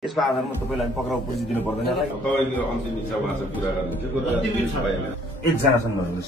यसको आधारमा तपाईलाई पक्राउ पुर्जी दिनु पर्दैन तपाईले अन्तिम इच्छा भाषा पूरा गर्नुहुन्छ एकजनासँग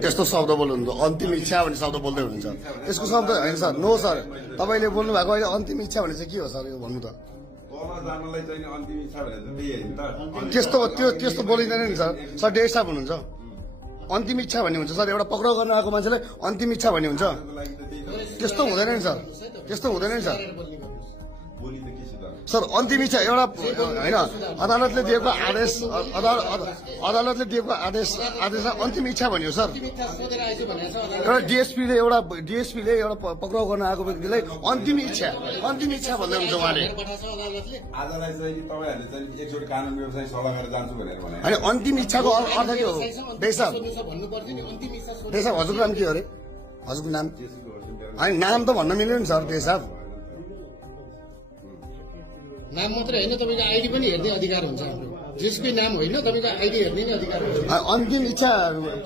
त्यस्तो शब्द बोल्नुहुन्छ अन्तिम इच्छा भन्ने शब्द बोल्दै हुनुहुन्छ यसको शब्द हैन सर नो सर तपाईले बोल्नु भएको अहिले अन्तिम इच्छा भने चाहिँ के हो सर यो भन्नु त तल जानलाई चाहिँ अन्तिम इच्छा भने चाहिँ त्यही हैन त त्यस्तो त्यस्तो बोलिँदैन नि सर सर डेढ साहब हुनुहुन्छ अन्तिम इच्छा भन्ने हुन्छ सर एउटा पक्राउ गर्न आएको मान्छेलाई अन्तिम इच्छा भन्ने हुन्छ त्यस्तो हुँदैन नि सर त्यस्तो हुँदैन नि सर सर अन्तिम इच्छा एउटा हैन अदालतले दिएको आदेश अदालतले दिएको आदेश अन्तिम इच्छा भन्यो सर एउटा डिएसपीले एउटा पक्राउ गर्न आएको व्यक्तिलाई अन्तिम इच्छा भन्दै हुन्छ उहाँले आजलाई चाहिँ तपाईहरुले चाहिँ एकजोडी कानुन व्यवसाय सल्लाह गरेर जान्छु भनेर भने अनि अन्तिम इच्छाको अर्थ के हो देशा हजुरको नाम के हो रे हजुरको नाम अनि नाम त भन्न मिल्दैन सर देशा नाम मात्रै हैन तपाईको आईडी पनि हेर्ने अधिकार हुन्छ जसको नाम होइन तपाईको आईडी हेर्ने नि अधिकार हुन्छ अन्तिम इच्छा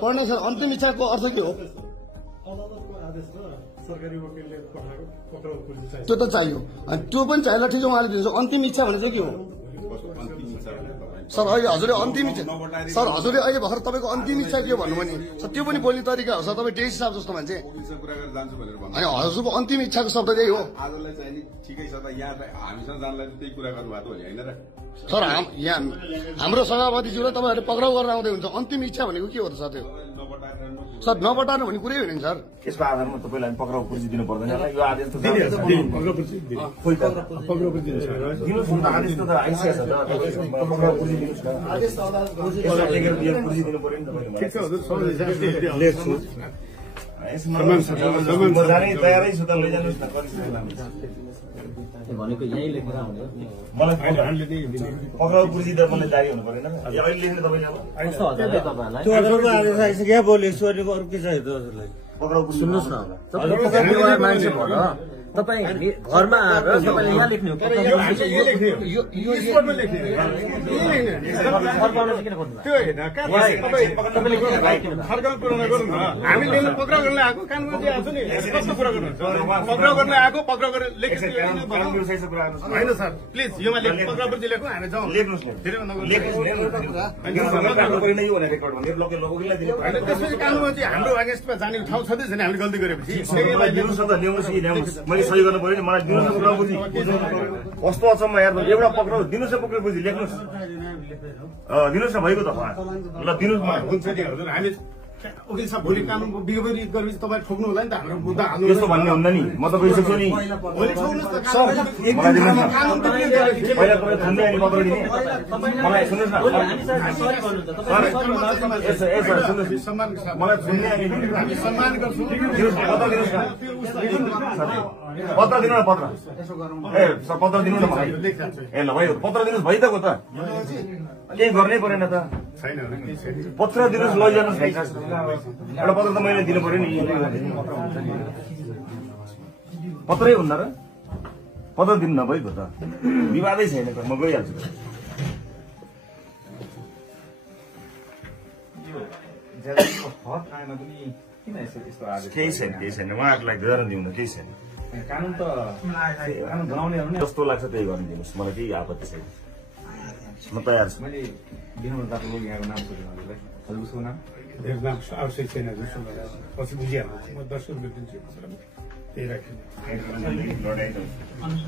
पढ्न सर अन्तिम इच्छाको अर्थ के हो अदालतको आदेश र सरकारी वकिलले पठाएको पक्राउ पुर्जी चाहियो त्यो त चाहियो अनि त्यो पनि चाहिएला ठिक उहाँले दिन्छ अन्तिम इच्छा भने चाहिँ के हो सर अहिले हजुरले अन्तिम इच्छा सर हजुरले अहिले भर्खर तपाईँको अन्तिम इच्छा के हो भन्नुभयो नि सर त्यो पनि बोल्ने तरिका हो सर तपाईँ डेसी साहब जस्तो मान्छे कुरा गरेर जान्छु भनेर भन्नु अनि हजुरको अन्तिम इच्छाको शब्द त्यही हो आजलाई चाहिँ नि ठिकै छ त यहाँ हामीसँग जानलाई त्यही कुरा गर्नुभएको हो नि हैन र सर यहाँ हाम्रो सभापतिज्यूलाई तपाईँहरूले पक्राउ गरेर आउँदै हुन्छ अन्तिम इच्छा भनेको के हो त सर त्यो सर नबटार्नु भन्ने कुरै होइन सर यसको आधारमा तपाईलाई पक्राउ पुर्जी दिनु पर्दैन यो आदेश त आदेश त आइसकेको छ पक्राउ पुर्जी दिनुस् न आदेश पुर्जी दिनु पर्यो नि तपाईले ठिक छ हजुर सबैले लेख्छु म जाने तयारै छु त लैजानुस् न भनेको यही लेखेर आउने मलाई पक्राउ पुर्जी त मलाई जारी हुनु पर्दैन अहिले लेख्नु तपाईले अब त्यो हजुरको आदेश आइसक्यो बोलेको अरू के चाहियो त हजुरलाई पक्राउ पुर्जी सुन्नुहोस् न तपाईँ मान्छे भन तपाईँ घरमा आएर तपाईँले यहाँ लेख्ने हो हामीले पक्राउ गर्न आएको कानुनले आएको नि कस्तो कुरा गर्नुहुन्छ पक्राउ गर्न आएको पक्राउ गरेर होइन सर प्लिज योमा पक्राउ पुर्जी लेखौँ हामी जाउँ त्यसपछि कानुनमा चाहिँ हाम्रो अगेन्स्टमा जाने ठाउँ छँदै छैन हामीले गल्ती गरेपछि सही गर्नु पर्यो नि मलाई दिनुहोस् न पक्राउ पुर्जी कस्तो अचम्म यार एउटा पक्राउ दिनुहोस् न पक्राउ पुर्जी लेख्नुहोस् दिनुहोस् न भइगयो त ल दिनुहोस् मलाई हुन्छ नि हजुर हामी वकिल साहब भोलि कानुनको विपरीत गरेपछि तपाईँ ठोक्नु होला नि त हाम्रो मुद्दा हाल्नु त्यस्तो भन्ने हुन्न नि म त गइसक्छु नि पहिला तपाईँ थन्दै अनि पक्राउ दिने मलाई सुन्नुहोस् न मलाई सुन्ने अनि सम्मान गर्छौँ पत्र दिनु न पत्र ए पत्र दिनु न भाइ ए ल भयो पत्र दिनुहोस् भइदिएको त केही गर्नै परेन त छैन पत्र दिनुहोस् लैजानुहोस् एउटा पत्र त मैले दिनु पर्यो नि पत्रै हुन्न र पत्र दिनु नभइगयो त विवादै छैन म गइहाल्छु केही छैन उहाँहरूलाई गर्न दिउँ न केही छैन कानुन त कानुन बनाउने जस्तो लाग्छ त्यही गर्न दिनुहोस् मलाई केही आपत्ति छैन म तयार छु मैले यहाँको नाम सोध्नु हजुरलाई हजुर उसको नाम आवश्यक छैन पछि बुझिहाल्नु म 10 रुपियाँ दिन्छु त्यही राख्छु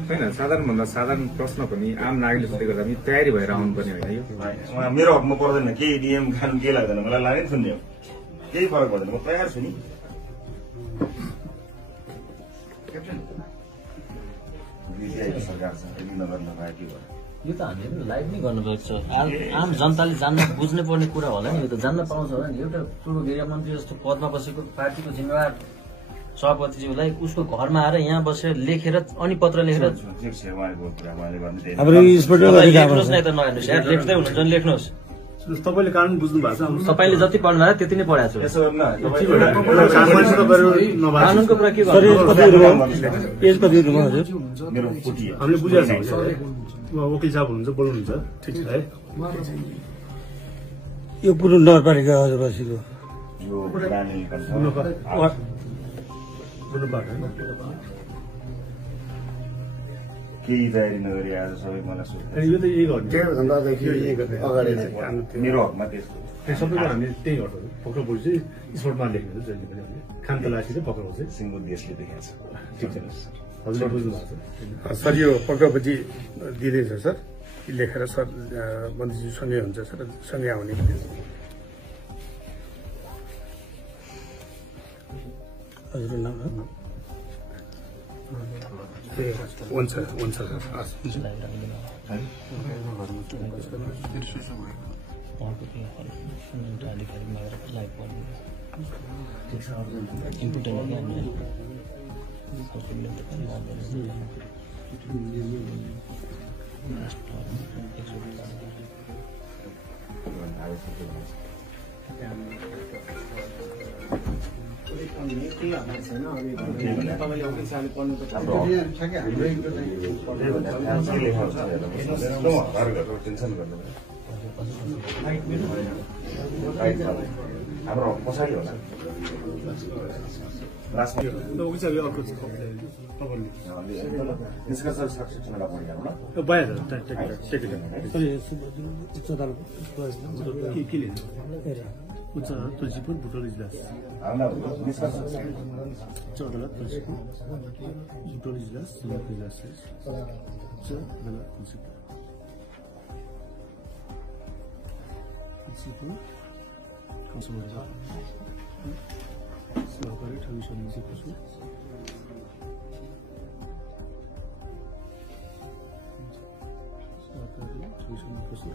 होइन साधारणभन्दा साधारण प्रश्न पनि आम नागरिकले सोध्दै गर्दा पनि तयारी भएर आउनुपर्ने होइन यो मेरो हकमा पर्दैन केही नियम कानुन केही लाग्दैन मलाई लाग्दैन सुन्ने हो केही फरक पर्दैन म तयार छु नि सरकार छ नगर लगायो के भयो यो त हामीले लाइभ नै गर्नुपर्छ आम जनताले जान्न बुझ्नै पर्ने कुरा होला नि यो त जान्न पाउँछ होला नि एउटा पूर्व गृहमन्त्री जस्तो पदमा बसेको पार्टीको जिम्मेवार सभापतिज्यूलाई उसको घरमा आएर यहाँ बसेर लेखेर अनि पत्र लेखेर लेख्नुहोस् न त नहेर्नुहोस् यार लेख्दै हुनुहुन्छ नि लेख्नुहोस् तपाईँले कानुन बुझ्नु भएको छ तपाईँले जति पढ्नु भएको त्यति नै पढाएको छु कानुनको कुरा के हामीले बुझिहाल्छ वकिल साहब हुनुहुन्छ बोल्नुहुन्छ ठिक छ है यो पुरो नगरपालिका हजुर बसेको केही तयारी नगरी आज सबै मलाई सोध्छ यो त यही गर्नु त्यही भन्दादेखि अगाडि मेरो हकमा त्यस्तो सबैको हामी त्यही गर्छौँ पक्राउ चाहिँ स्पोर्टमा लेख्नु हुन्छ जहिले पनि खान तलासी चाहिँ पक्राउ चाहिँ सिङ्गो देशले देखाएको छ ठिक छ हजुरले बुझ्नु भएको छ सर यो पक्राउपट्टि दिँदैछ सर लेखेर सर मन्त्रीजी सँगै हुन्छ सर सँगै आउने हजुर नाम हुन्छ हुन्छ सर हाम्रो कसैले होला उच्च तुलसीपुर बुटोल इजलास उच्च अदालत तुलसीपुर बुटोल इजलास उच्च अदालत तुलसीपुर सहकारी ठगी समितिको छु सहकारी ठगी समितिको छु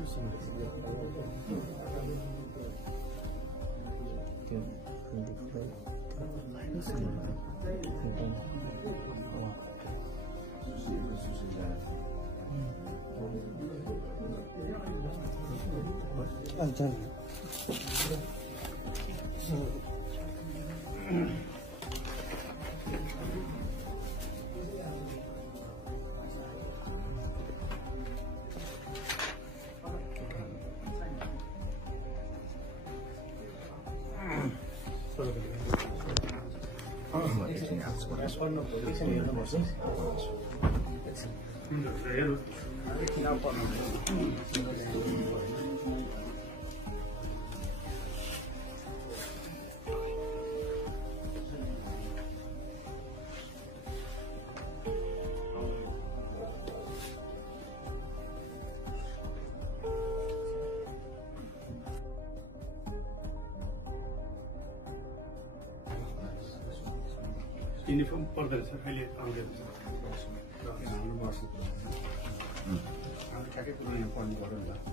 युनिफर्म पर्दैन सर अहिले आउँदैन ठ्याक्कै कुरो यहाँ पढ्नु पऱ्यो नि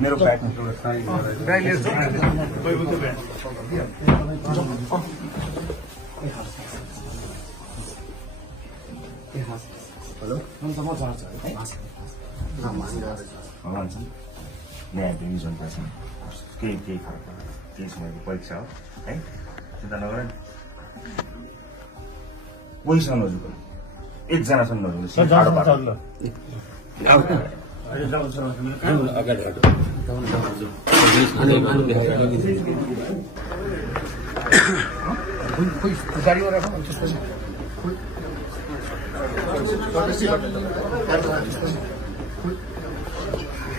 मेरो ब्याग न्याय जनता छ केही फरक केही समयको परीक्षा हो है चिन्ता नगर कोहीसँग नजुक एकजनासँग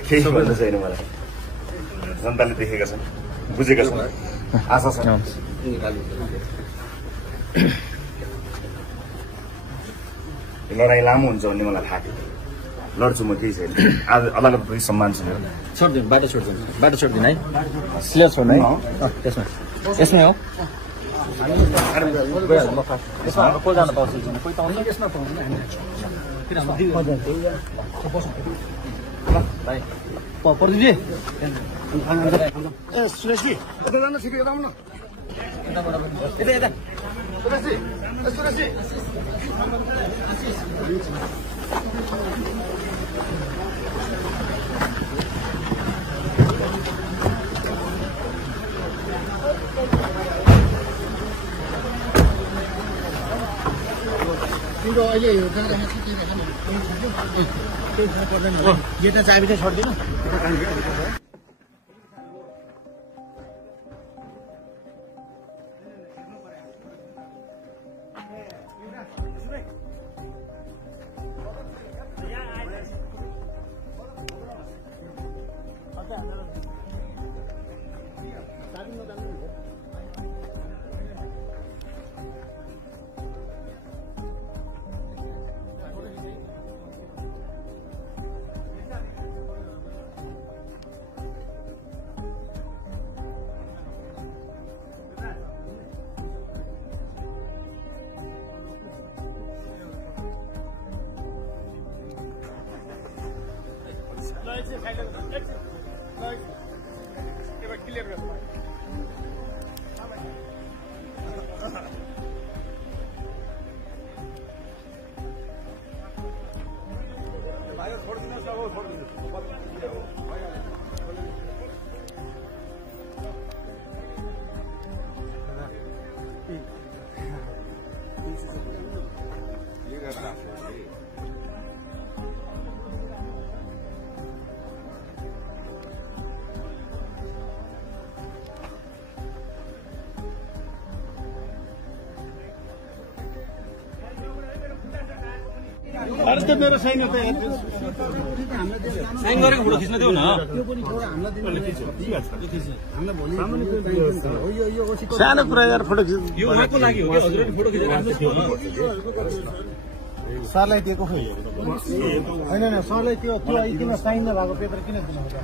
केही भन्नु छैन मलाई जनताले देखेका छन् बुझेका छन् आशा छ लडाइँ लामो हुन्छ भन्ने मलाई थाहा थियो लड्छु म केही छैन आज अदालतको सम्मान छ मेरो छोडिदिनु बाटो छोडिदिनु है स्लेयर छोड्नु है त्यसमा यसमै हो यसमा हाम्रो को जान पाउँछ कोही त आउँछ यसमा पाउँदैन प्रदीपजी ए सुरेशजी यता जानु छिटो यता आउनु न यता सुरेशजी ए सुरेशजी तिम्रो अहिले यो गाडामा चाहिँ के देखाउनु केही थाहा पर्दैन होला गेटमा चाबी चाहिँ छोड्दिनु क्लियर गर्नु अरे मेरो साइन हो त साइन गरेको फोटो खिच्न देऊ न सानो कुरा यार फोटो खिच्नु यो उहाँको लागि हो कि हजुरले फोटो खिचेर राख्दै थियो सरलाई दिएको खै होइन सरलाई त्यो किन साइन नभएको पेपर किन दिनुभएको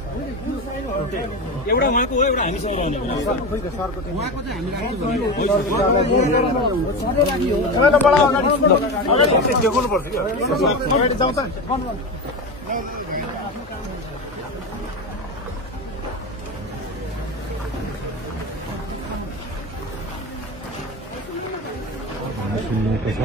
एउटा उहाँको हो एउटा हामीसँग रहने सरको उहाँको चाहिँ देखाउनु पर्छ कि अगाडि जाउँ त सुन्नुको छ